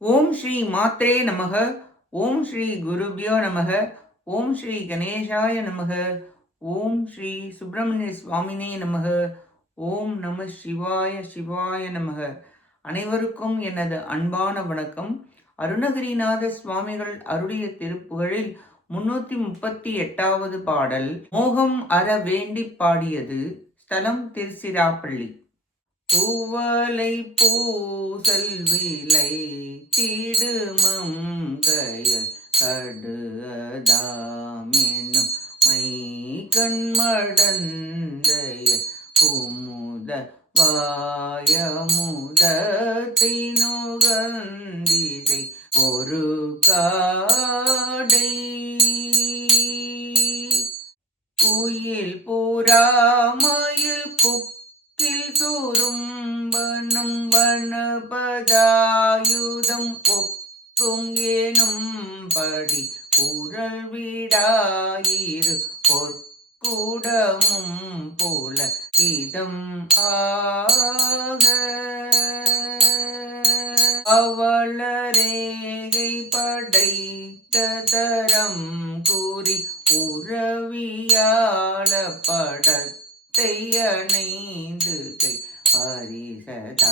ஓம் ஸ்ரீ மாத்ரே நமக. ஓம் ஸ்ரீ குருபியோ நமக. ஓம் ஸ்ரீ கணேசாய நமக. ஓம் ஸ்ரீ சுப்பிரமணிய சுவாமினே நமக. ஓம் நம சிவாய சிவாய நமக. அனைவருக்கும் எனது அன்பான வணக்கம். அருணகிரிநாத சுவாமிகள் அருளிய திருப்புகழில் 338வது பாடல். மோகம் அற வேண்டி பாடியது. ஸ்தலம் திருச்சிராப்பள்ளி. பூவலை பூசல் விலை திடுமம் கயல் கடுதாமெனும் மை கண்மடந்தைய குமுத வாயமுதத்தினுகந்திசை ஒரு காடை குயில் புறாமயில் குக்கில் சுரும்பனும் வனபதாயுதம் ஒக்கும் ஏனும் படி குரல் விடாயிரு பொற்குடமும் போல இதம் ஆக அவளரேகை படைத்த தரம் கூறி உறவியாள படத்தை அணைந்து கை பரிசதாடனம்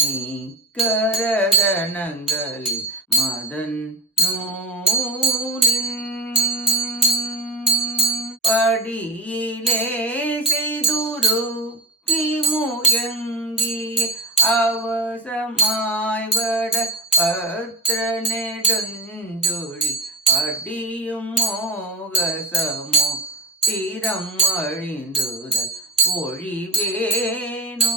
மீக்கரதனங்களில் மதன் நூலின் படியிலே செய்துருக்கி முயங்கிய அவசமாய்வட பத்திர நெடுஞ்சொழி படியும் மோகசமோ தீரம் அழிந்துதல் ஒழிவேனோ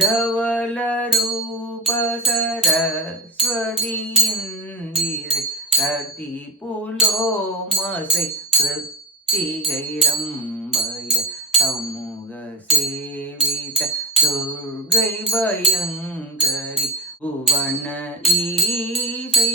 தவல ரூப சரஸ்வதியிந்திரை ரதி புலோமசை கிருத்திகை ரம்பய சமூக சேவித துர்கை பயங்கரி புவன ஈசை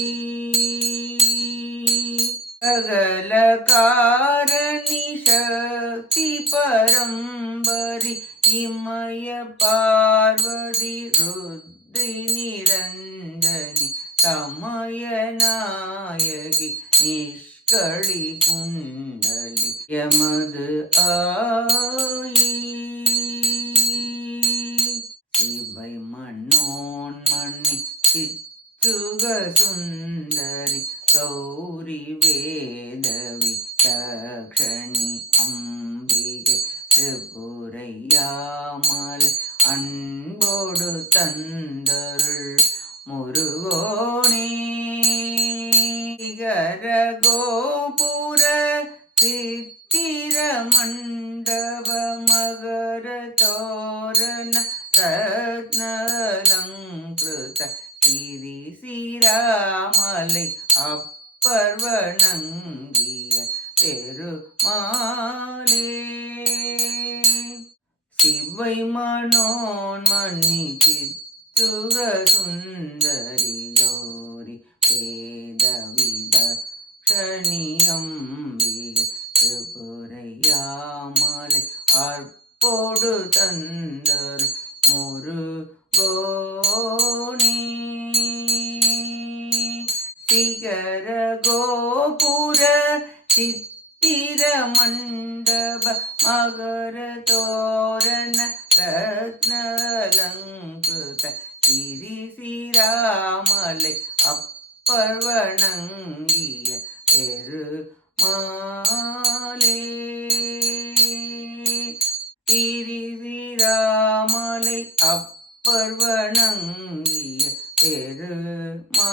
சகல காரணி சக்தி பரம்பரி இமய பார்வதி ருத்ரி நிரஞ்சனி சமய நாயகி நிஷ்களி குண்டலி யமது ஆயி சிவை மன்னோன் மணி சித்துக சுந்தரி கௌரி வேதவி தக்ஷணி அம்பிகை திரிபுரையாமலை அன்போடு தந்தருள் முருகோனே கோபுர சித்திர மண்டப மகர தோரண ரத்னலங்கிருத திரி சிராமலை அப்பர்வணங்கிய பெருமாளே சிவை மனோன்மணி சித்துக சுந்தரி கௌரி வேதவித க்ஷணியம்பிகை திரிபுரையாமலை அற்போடு தந்தர் முருகோனே சிகர கோபுர சித்திர மண்டப மகர தோரண ரத்னலங்கிருத திரி சிராமலை அப்பர்வணங்கிய பெருமாளே திரி சிராமலை அப்பர்வணங்கிய பெருமாளே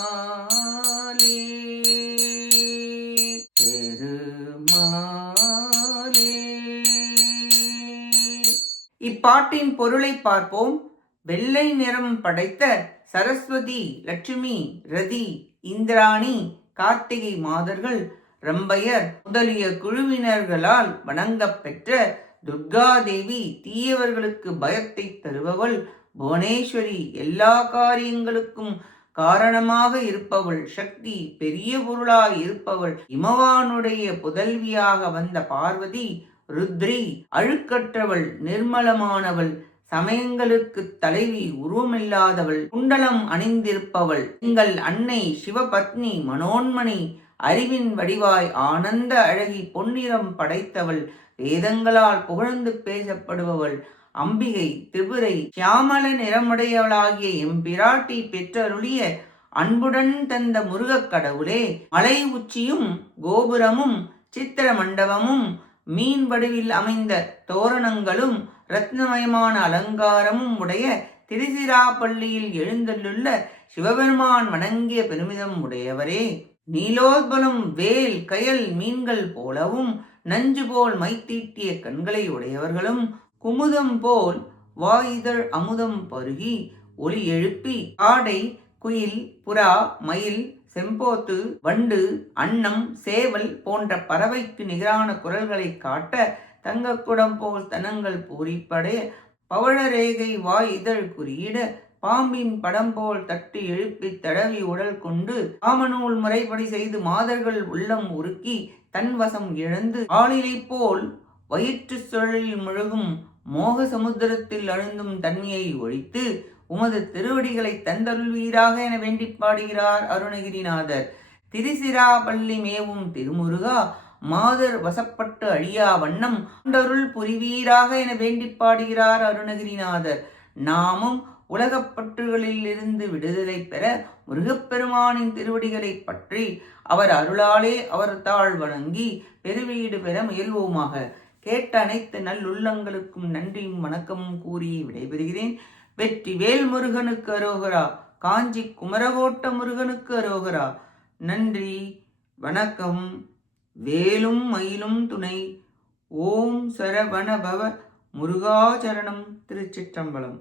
பெருமாளே. இப்பாட்டின் பொருளை பார்ப்போம். வெள்ளை நிறம் படைத்த சரஸ்வதி, லட்சுமி, ரதி, இந்திராணி, கார்த்திகை மாதர்கள், ரம்பையர் முதலிய குழுவினர்களால் வணங்கப் பெற்ற துர்காதேவி தீயவர்களுக்கு பயத்தை தருபவள், புவனேஸ்வரி, எல்லா காரியங்களுக்கும் காரணமாக இருப்பவள், சக்தி, பெரிய பொருளாய் இருப்பவள், இமவானுடைய புதல்வியாக வந்த பார்வதி, ருத்ரி, அழுக்கற்றவள், நிர்மலமானவள், சமயங்களுக்கு தலைவி உருவமில்லாதவள், குண்டலம் அணிந்திருப்பவள், எங்கள் அன்னை சிவபத்னி மனோன்மணி, அறிவின் வடிவாய் ஆனந்த அழகி, பொன்னிறம் படைத்தவள், வேதங்களால் புகழ்ந்து பேசப்படுபவள், அம்பிகை திரிபுரை, சியாமல நிறமுடையவளாகிய எம்பிராட்டி பெற்றருளிய அன்புடன் தந்த முருகக் கடவுளே, மலை உச்சியும் கோபுரமும் சித்திர மண்டபமும் மீன் வடிவில் அமைந்த தோரணங்களும் ரத்னமயமான அலங்காரமும் உடைய திருச்சிராப்பள்ளியில் எழுந்தள்ளுள்ள சிவபெருமான் வணங்கிய பெருமிதம் உடையவரே, நீலோத்பலம் வேல் கயல் மீன்கள் போலவும் நஞ்சு போல் மைத்தீட்டிய கண்களை உடையவர்களும் குமுதம் போல் வாயிதழ் அமுதம் பருகி ஒலி எழுப்பி ஆடை குயில் புறா மயில் செம்போத்து வண்டு அன்னம் சேவல் போன்ற பறவைக்கு நிகரான குரல்களை காட்ட தங்கக்குடம் போல் தனங்கள் பூரிப்படைய பவழரேகை வாய் இதழ் குறியிட பாம்பின் படம் போல் தட்டி எழுப்பி தடவி உடல் கொண்டு ஆமநூல் முறைப்படி செய்து மாதர்கள் உள்ளம் உருக்கி தன் வசம் இழந்து ஆளிலை போல் வயிற்று சுழலில் முழுகும் மோக சமுத்திரத்தில் அழுந்தும் தன்மையை ஒழித்து உமது திருவடிகளை தந்தருள்வீராக என வேண்டி பாடுகிறார் அருணகிரிநாதர். திருச்சிராப்பள்ளி மேவும் திருமுருகா, மாதர் வசப்பட்டு அழியா வண்ணம் ஆண்டருள் புரிவீராக என வேண்டி பாடுகிறார் அருணகிரிநாதர். நாமும் உலகப்பற்றுகளில் இருந்து விடுதலை பெற முருகப்பெருமானின் திருவடிகளை பற்றி அவர் அருளாலே அவர் தாழ் வணங்கி பெருவீடு பெற முயல்வோமாக. கேட்ட அனைத்து நல்லுள்ளங்களுக்கும் நன்றியும் வணக்கமும் கூறி விடைபெறுகிறேன். வெற்றி வேல் முருகனுக்கு அரோகரா. காஞ்சி குமரகோட்ட முருகனுக்கு அரோகரா. நன்றி, வணக்கம். வேலும் மயிலும் துணை. ஓம் சரவண பவ முருகாச்சரணம். திருச்சிற்றம்பலம்.